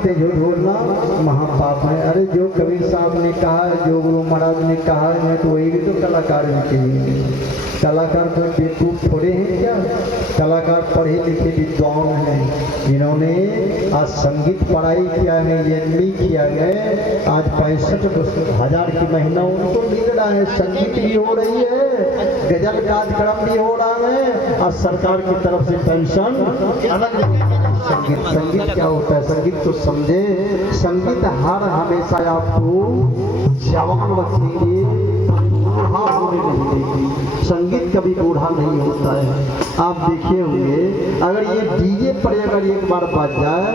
करते झूठ बोलना महापाप है। अरे जो कबीर साहब ने कहा, जो गुरु महाराज ने कहा है, तो वही भी तो कलाकार में कहेंगे। कलाकार कोई बेवकूफ थोड़े हैं क्या? कलाकार पढ़े लिखे विद्वान हैं, जिन्होंने आज संगीत पढ़ाई किया है, एमए किया है। आज 65,000 की महीना उनको मिल रहा है, संगीत भी हो रही है, गजल कार्यक्रम भी हो रहा है, और सरकार की तरफ से पेंशन अलग। संगीत क्या होता है? संगीत तो समझे, संगीत हर हमेशा आपको जवान रखेंगे, बूढ़ा होने नहीं देगी। संगीत कभी बूढ़ा नहीं होता है। आप देखे होंगे, अगर ये डीजे पर अगर एक बार बज जाए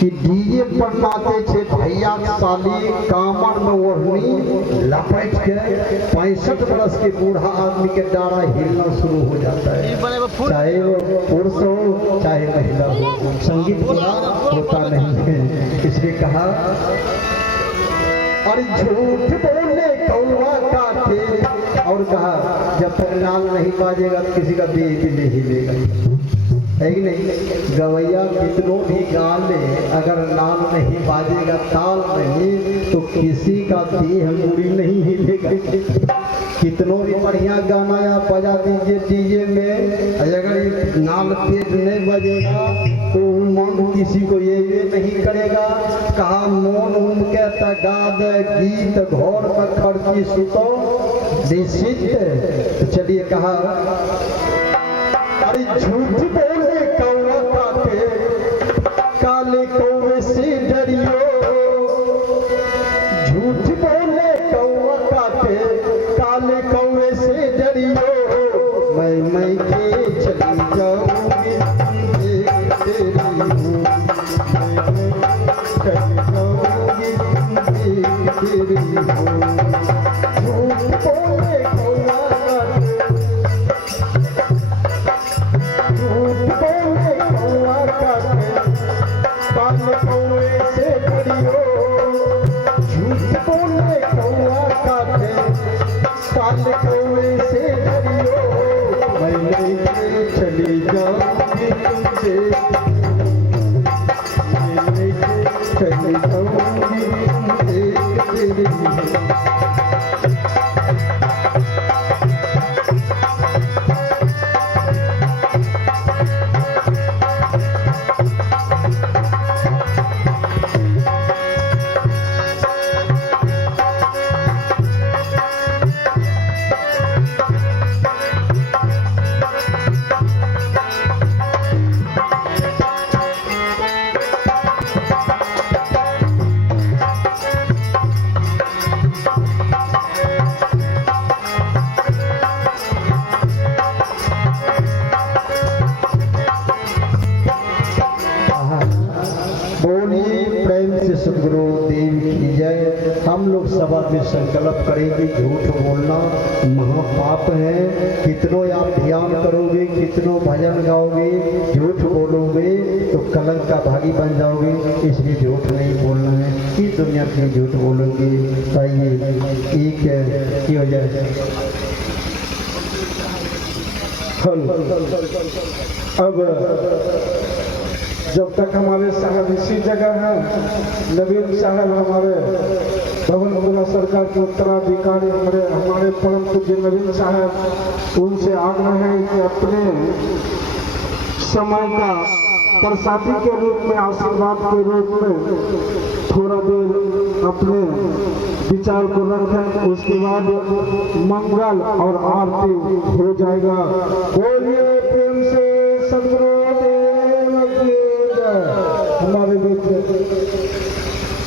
कि डीजे पर नाचे थे भैया साली, कामर में ओढ़नी लपेट के 65 बरस के बूढ़ा आदमी के डारा हिलना शुरू हो जाता है, चाहे वो पुरुष हो चाहे महिला हो। संगीत बुरा होता नहीं है, इसलिए कहा और झूठ बोले कौवा काटे, और कहा जब तक नाल नहीं बाजेगा तो किसी का देह भी नहीं हिलेगा, है कि नहीं? गवैया कितनों भी गा ले, अगर नाल नहीं बाजेगा, ताल नहीं, तो किसी का देह मूड़ी नहीं हिलेगा। कितनों भी बढ़िया गाना आप बजा दीजिए डीजे में, अगर नाल तेज नहीं बजेगा तो मन किसी को ये नहीं करेगा। कहा मोन उम के तगाद गीत घोर पर खर्ची सुतो निश्चित। तो चलिए कहा अरे झूठ बोले कौवा काटे, काले कौवे से डरियो। झूठ बोले कौवा काटे, काले कौवे से डरियो। मैं के चली जाऊंगी एक तेरी हूँ, चली जाऊंगी एक तेरी हूँ। झूठ बोले कौवा काटे, झूठ बोले कौवा काटे, काले कौवे से डरियो। झूठ बोले कौवा काटे, काले कौवे से डरियो। मैं लेके चली जाऊंगी तुमसे, मैं लेके चली जाऊंगी एक तेरी हूँ। हम लोग सभा में संकल्प करेंगे, झूठ बोलना महापाप है। कितनों आप ध्यान करोगे, कितनों भजन गाओगे, झूठ बोलोगे तो कलंक का भागी बन जाओगे। इसलिए झूठ नहीं बोलना है। इस दुनिया में झूठ बोलोगे चाहिए एक की वजह अब जब तक हमारे साहब इसी जगह हैं, नवीन साहब हमारे भवन गुना सरकार के उत्तराधिकारी हमारे परम पूज्य नवीन साहब, उनसे आग्रह है कि अपने समय का प्रसादी के रूप में, आशीर्वाद के रूप में थोड़ा देर अपने विचार को रखें। उसके बाद मंगल और आरती हो जाएगा। बोलिए प्रेम से सदगुरु हमारे बीच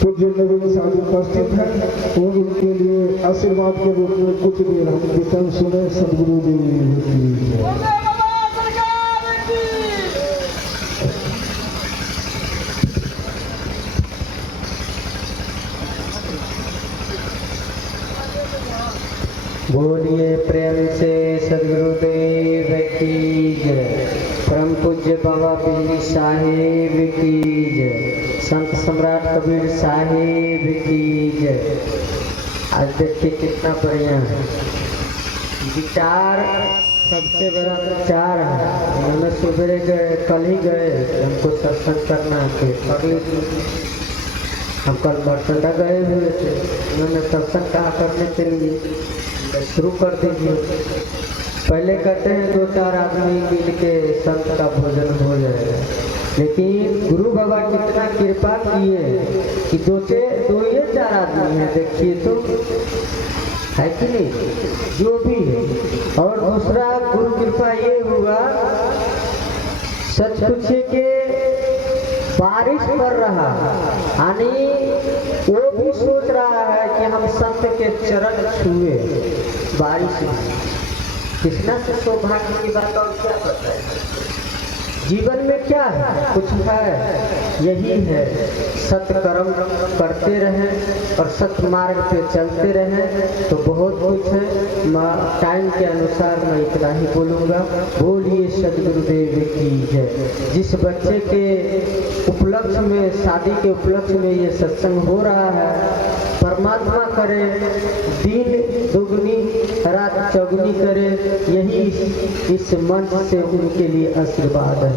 पूज्य नवीन साहब उपस्थित हैं, वो उनके लिए आशीर्वाद के रूप में कुछ देर हम कीर्तन सुने। सदगुरु जी बोलिए प्रेम से सदगुरुदेव की जय। परम पूज्य बाबा बिजली साहिब की जय। संत सम्राट कबीर साहिब की जय। आज देखिए कितना बढ़िया है। गिटार सबसे बड़ा विचार है। मैंने सुबह गए, कल ही गए, हमको सत्संग करना है। अगले हम कल बरसंडा गए हुए थे, उन्होंने सत्संग कहा करने के लिए शुरू कर दीजिए। पहले कहते हैं 2-4 आदमी मिल के संत का भोजन हो जाएगा, लेकिन गुरु बाबा कितना कृपा किए कि 2-4 आदमी हैं। देखिए तो है कि नहीं, जो भी है। और दूसरा गुरु कृपा ये हुआ, सच पूछे के बारिश पड़ रहा, यानी वो भी सोच रहा है कि हम संत के चरण छुए बारिश में। कितना से सौभाग्य की बात और क्या पता है। जीवन में क्या है, कुछ है, यही है सत्कर्म करते रहें और सत्य मार्ग पे चलते रहें तो बहुत कुछ है। टाइम के अनुसार मैं इतना ही बोलूँगा। बोलिए सदगुरुदेव की जय। जिस बच्चे के उपलक्ष्य में, शादी के उपलक्ष्य में ये सत्संग हो रहा है, परमात्मा करे दिन दुगनी रात चौगुनी करे, यही इस मंच से उनके लिए आशीर्वाद है।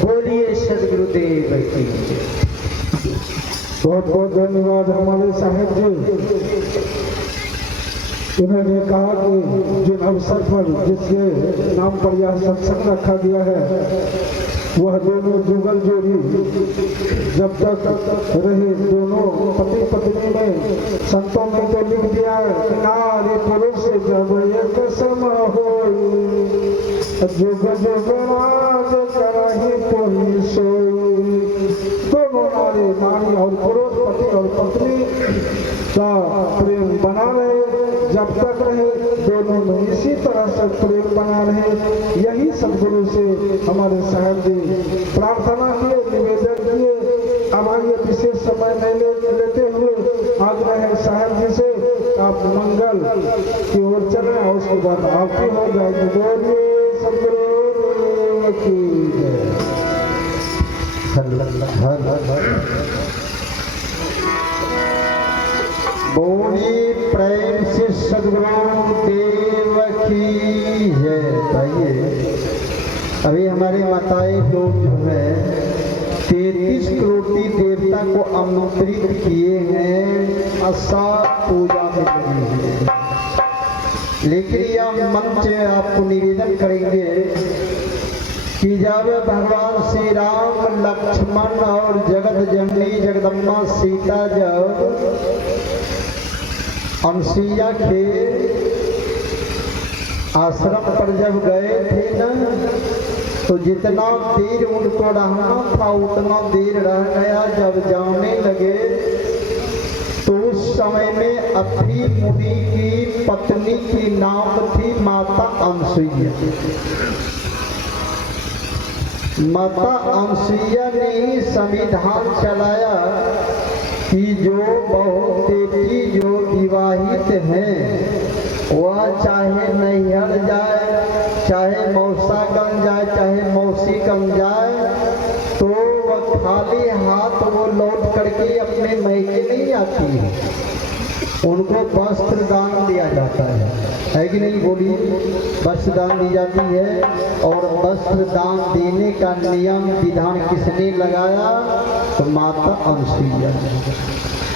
बोलिए सदगुरुदेव की बहुत बहुत धन्यवाद हमारे साहेब जी। उन्होंने कहा कि जिन अवसर पर जिसके नाम पर यह सत्संग रखा गया है, वह दोनों जुगल जोड़ी जब तक रहे, दोनों पति पत्नी में, संतों में तो लिख दिया कि नारी पुरुष जब एक सम हो, जुग जुग राज करहि कोई सोई। दोनों नारी और पुरुष, पति और पत्नी का प्रेम बना रहे, जब तक रहे दोनों में इसी तरह से प्रेम बना रहे। यही सदगुरु से हमारे साहब जी प्रार्थना किए, निवेदन किए। अब आइए विशेष समय में लेते हुए आग्रह है साहब जी से, आप मंगल की ओर चलें और उसके बाद आरती हो जाएगी। बोलिए सदगुरु की जय। बोलिए प्रेम से सदगुरुदेव की जय। भाइये, अभी हमारे माताएं लोग जो है 33 करोड़ देवता को आमंत्रित किए हैं आशा पूजा में लगी है। लेकिन यह मंच आपको निवेदन करेंगे कि जब भगवान श्री राम, लक्ष्मण और जगत जननी जगदम्बा सीता जब अनसुईया के आश्रम पर जब गए थे ना, तो जितना देर उनको रहना था उतना देर रह गया। जब जाने लगे तो उस समय में अत्रि मुनि की पत्नी की नाम थी माता अनसुईया। माता अनसुईया ने ही संविधान चलाया कि जो बहू बेटी जो विवाहित हैं वह चाहे नैहर जाए, चाहे मौसागम जाए, चाहे मौसीगम जाए, तो वह खाली हाथ वो लौट करके अपने मैके नहीं आती है। उनको वस्त्र दान दिया जाता है कि नहीं? बोलिए, वस्त्र दान दी जाती है। और वस्त्र दान देने का नियम विधान किसने लगाया? तो माता अनसुईया।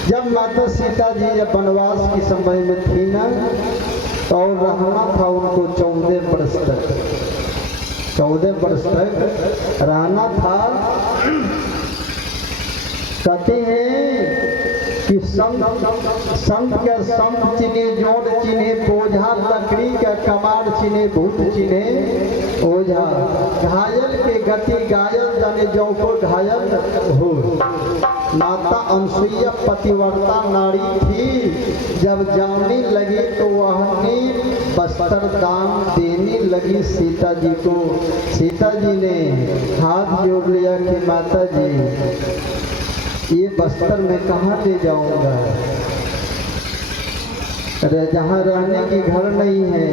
जब माता सीता जी जब वनवास के समय में थी ना, और रहना था उनको 14 वर्ष तक, 14 वर्ष तक रहना था। कहते हैं कि संत के संत चिन्हे, जोड़ चिन्हे बोझा, लकड़ी का कमार चिन्हे भूत चिन्हे ओझा, घायल के गति घायल जाने जो को घायल हो। माता अनसुईया पतिव्रता नारी थी। जब जाने लगी तो वह वस्त्र दान देने लगी सीता जी को। सीता जी ने हाथ जोड़ लिया कि माता जी ये वस्त्र मैं कहाँ ले जाऊंगा? जहाँ रहने की घर नहीं है,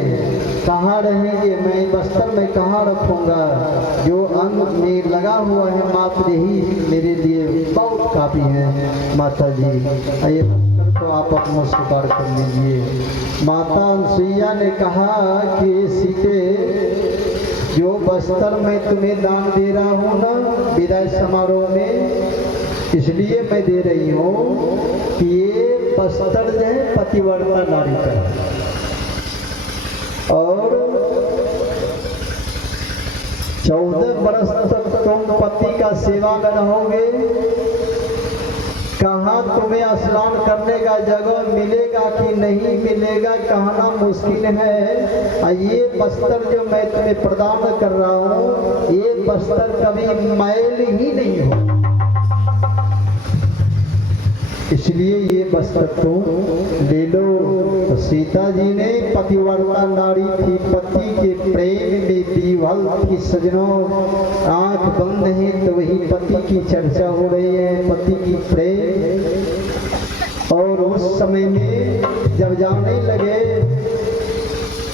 कहाँ रहेंगे? मैं वस्त्र में कहाँ रखूंगा? जो अंग में लगा हुआ है मात्र ही मेरे लिए बहुत काफी है। माता जी ये वस्त्र तो आप अपना स्वीकार कर लीजिए। माता अनसुईया ने कहा कि सीते जो बस्तर मैं तुम्हें दान दे रहा हूँ ना विदाई समारोह में, इसलिए मैं दे रही हूँ कि ये बस्तर जो है पतिव्रता नारी का है। और 14 वर्ष तक तुम पति का सेवा में रहोगे। कहाँ तुम्हें स्नान करने का जगह मिलेगा कि नहीं मिलेगा कहना मुश्किल है। ये बस्तर जो मैं तुम्हें प्रदान कर रहा हूँ, ये बस्तर कभी मैल ही नहीं हो, इसलिए ये बस्तर तुम ले लो। तो सीता जी ने पतिव्रता नारी थी, पति के प्रेम में विह्वल थी। सजनों, आंख बंद है तो वही पति की चर्चा हो रही है, पति की प्रेम। और उस समय में जब जाने लगे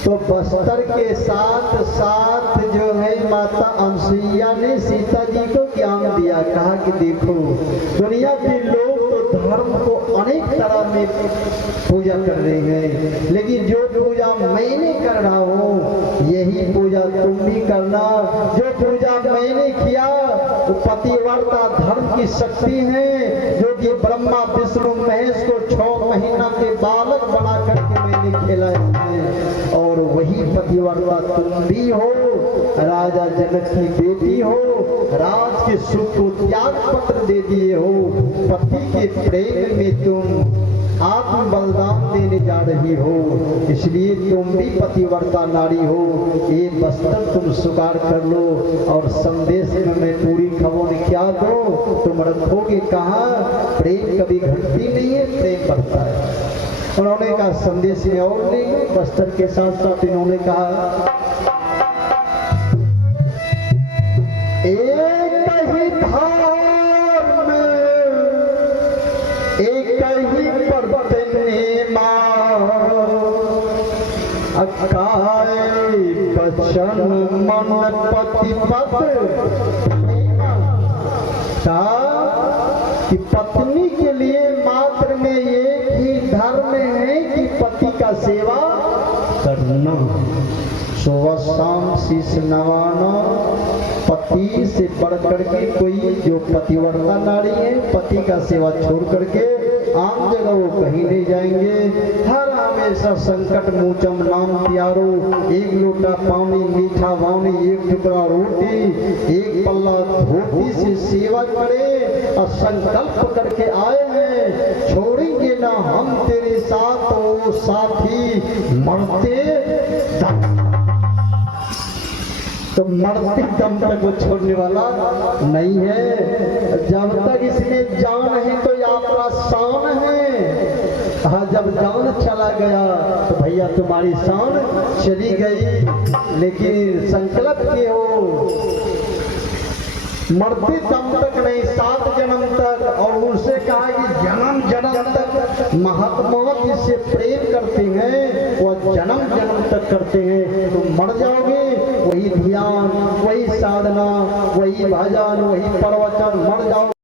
तो बस्तर के साथ साथ जो है माता अनसुईया ने सीता जी को ज्ञान दिया। कहा कि देखो, दुनिया के लोग तो धर्म को अनेक तरह में पूजा कर रहे हैं, लेकिन जो पूजा मैंने कर रहा हूँ यही पूजा तुम भी करना। जो पूजा मैंने किया वो पतिव्रता धर्म की शक्ति है, जो कि ब्रह्मा विष्णु महेश को 6 महीना के बालक बना करके मैंने खिलाया है। और वही पतिव्रता तुम भी हो, राजा जनक की बेटी हो, राज के सुख को त्याग पत्र दे दिए हो, पति के प्रेम में तुम आत्म बलिदान देने जा रही हो, इसलिए तुम भी पतिव्रता नारी हो। ये बस्तर तुम स्वीकार कर लो। और संदेश में मैं पूरी खबरों ने क्या दो, तुम रखोगे कहाँ। प्रेम कभी घटती नहीं है, प्रेम बढ़ता है। उन्होंने कहा संदेश में और नहीं। बस्तर के साथ साथ इन्होंने कहा एक ही धार में एक ही बर्तन मां, अकाए बचन मन पति पत कि पत्नी के लिए मात्र में एक ही धर्म है कि पति का सेवा करना, सुबह शाम शीश नवाना। पति से बढ़ करके कोई जो पतिव्रता नारी है, पति का सेवा छोड़ करके आम जगह वो कहीं नहीं जाएंगे। हर हमेशा संकट मोचन नाम प्यारो, एक लोटा पानी मीठा वाणी, एक टुकड़ा रोटी, एक पल्ला धोती से सेवा करे और संकल्प करके आए हैं, छोड़ेंगे ना हम तेरे साथ ओ साथी, मरते तो मरते दम तक वो छोड़ने वाला नहीं है। जब तक इसमें जान है तो यात्रा शान है। हाँ, जब जान चला गया तो भैया तुम्हारी शान चली गई। लेकिन संकल्प के हो मरते दम तक नहीं, 7 जन्म तक। और उनसे कहा कि जन्म जन्म तक महात्मा जिससे प्रेम करते हैं वो जन्म जन्म तक करते हैं। तुम मर जाओगे, वही ध्यान, वही साधना, वही भजन, वही प्रवचन, मर जाओ।